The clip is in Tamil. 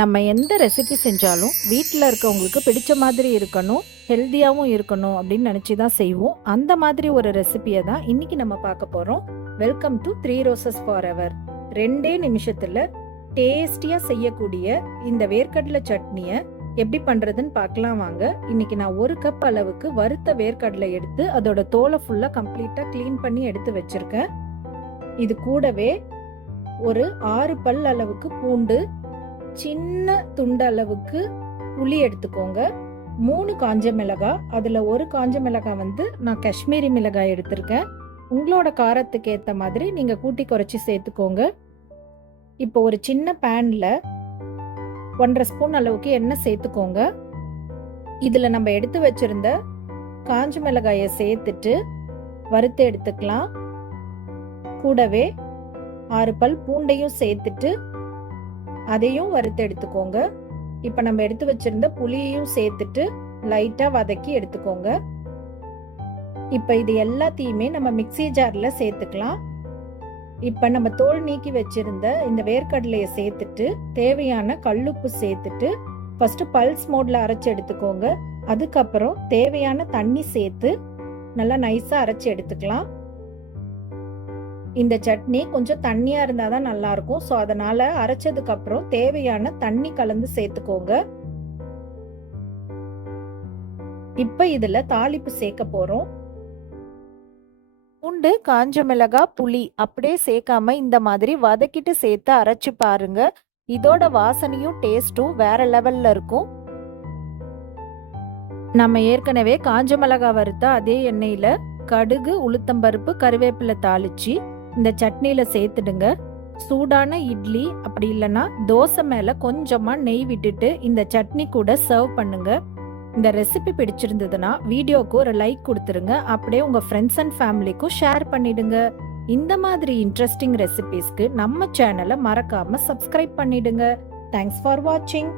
நம்ம எந்த ரெசிபி செஞ்சாலும் வீட்டில் இருக்கவங்களுக்கு பிடிச்ச மாதிரி இருக்கணும், ஹெல்த்தியாகவும் இருக்கணும் அப்படின்னு நினச்சி தான் செய்வோம். அந்த மாதிரி ஒரு ரெசிபியை தான் இன்னைக்கு நம்ம பார்க்க போகிறோம். Welcome to 3 roses for ever. 2 நிமிஷத்தில் டேஸ்டியாக செய்யக்கூடிய இந்த வேர்க்கடலை சட்னியை எப்படி பண்ணுறதுன்னு பார்க்கலாம் வாங்க. இன்னைக்கு நான் 1 கப் அளவுக்கு வறுத்த வேர்க்கடலை எடுத்து அதோட தோலை ஃபுல்லாக கம்ப்ளீட்டாக க்ளீன் பண்ணி எடுத்து வச்சுருக்கேன். இது கூடவே ஒரு 6 பல் அளவுக்கு பூண்டு, சின்ன துண்டு அளவுக்கு புளி எடுத்துக்கோங்க. 3 காஞ்ச மிளகாய், அதில் ஒரு காஞ்ச மிளகாய் நான் காஷ்மீரி மிளகாய் எடுத்திருக்கேன். உங்களோட காரத்துக்கு ஏற்ற மாதிரி நீங்கள் கூட்டி குறைச்சி சேர்த்துக்கோங்க. இப்போ ஒரு சின்ன பேனில் 1.5 ஸ்பூன் அளவுக்கு எண்ணெய் சேர்த்துக்கோங்க. இதில் நம்ம எடுத்து வச்சிருந்த காஞ்ச மிளகாயை சேர்த்துட்டு வறுத்து எடுத்துக்கலாம். கூடவே 6 பல் பூண்டையும் சேர்த்துட்டு அதையும் வறுத்து எடுத்துக்கோங்க. இப்போ நம்ம எடுத்து வச்சிருந்த புளியையும் சேர்த்துட்டு லைட்டாக வதக்கி எடுத்துக்கோங்க. இப்போ இது எல்லாத்தையுமே நம்ம மிக்ஸி ஜாரில் சேர்த்துக்கலாம். இப்போ நம்ம தோல் நீக்கி வச்சிருந்த இந்த வேர்க்கடலையை சேர்த்துட்டு தேவையான கல்லுப்பு சேர்த்துட்டு ஃபர்ஸ்ட் பல்ஸ் மோட்ல அரைச்சி எடுத்துக்கோங்க. அதுக்கப்புறம் தேவையான தண்ணி சேர்த்து நல்லா நைஸாக அரைச்சி எடுத்துக்கலாம். இந்த சட்னி கொஞ்சம் தண்ணியா இருந்தா தான் நல்லா இருக்கும். ஸோ அதனால அரைச்சதுக்கு அப்புறம் தேவையான தண்ணி கலந்து சேர்த்துக்கோங்க. இப்ப இதுல தாளிப்பு சேர்க்க போறோம். பூண்டு, காஞ்ச மிளகாய், புளி அப்படியே சேர்க்காம இந்த மாதிரி வதக்கிட்டு சேர்த்து அரைச்சு பாருங்க. இதோட வாசனையும் டேஸ்டும் வேற லெவல்ல இருக்கும். நம்ம ஏற்கனவே காஞ்ச மிளகாய் வறுத்த அதே எண்ணெயில கடுகு, உளுத்தம்பருப்பு, கருவேப்பிலை தாளிச்சு இந்த சட்னியில சேர்த்துடுங்க. சூடான இட்லி அப்படி இல்லைன்னா தோசை மேல கொஞ்சமா நெய் விட்டுட்டு இந்த சட்னி கூட சர்வ் பண்ணுங்க. இந்த ரெசிபி பிடிச்சிருந்ததுன்னா வீடியோக்கு ஒரு லைக் கொடுத்துருங்க. அப்படியே உங்க ஃப்ரெண்ட்ஸ் அண்ட் ஃபேமிலிக்கும் ஷேர் பண்ணிடுங்க. இந்த மாதிரி இன்ட்ரெஸ்டிங் ரெசிபிஸ்க்கு நம்ம சேனலை மறக்காம சப்ஸ்கிரைப் பண்ணிடுங்க. தேங்க்ஸ் ஃபார் வாட்சிங்.